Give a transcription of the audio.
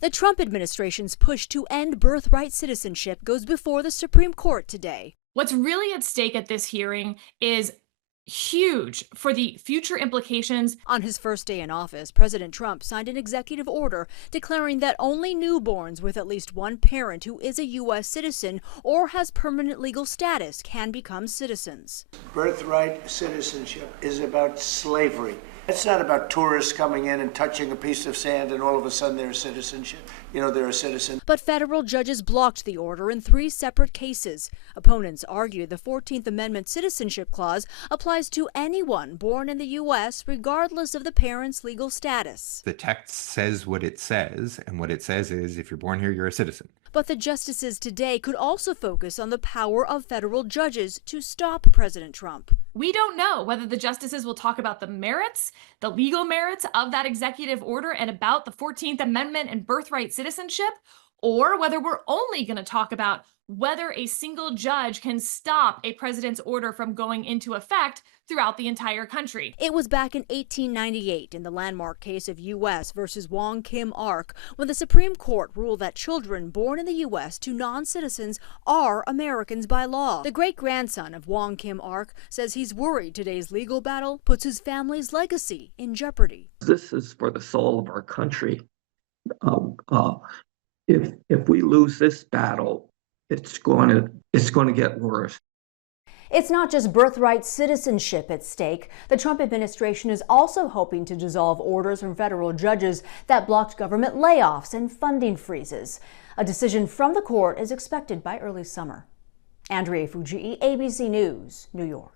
The Trump administration's push to end birthright citizenship goes before the Supreme Court today. What's really at stake at this hearing is huge for the future implications. On his first day in office, President Trump signed an executive order declaring that only newborns with at least one parent who is a U.S. citizen or has permanent legal status can become citizens. Birthright citizenship is about slavery. It's not about tourists coming in and touching a piece of sand and all of a sudden they're a citizenship. They're a citizen. But federal judges blocked the order in 3 separate cases. Opponents argue the 14th Amendment Citizenship Clause applies to anyone born in the U.S. regardless of the parent's legal status. The text says what it says, and what it says is if you're born here, you're a citizen. But the justices today could also focus on the power of federal judges to stop President Trump. We don't know whether the justices will talk about the merits, the legal merits of that executive order and about the 14th Amendment and birthright citizenship, or whether we're only going to talk about whether a single judge can stop a president's order from going into effect throughout the entire country. It was back in 1898 in the landmark case of U.S. versus Wong Kim Ark when the Supreme Court ruled that children born in the U.S. to non-citizens are Americans by law. The great-grandson of Wong Kim Ark says he's worried today's legal battle puts his family's legacy in jeopardy. This is for the soul of our country. If we lose this battle, it's going to get worse. It's not just birthright citizenship at stake. The Trump administration is also hoping to dissolve orders from federal judges that blocked government layoffs and funding freezes. A decision from the court is expected by early summer. Andrea Fujii, ABC News, New York.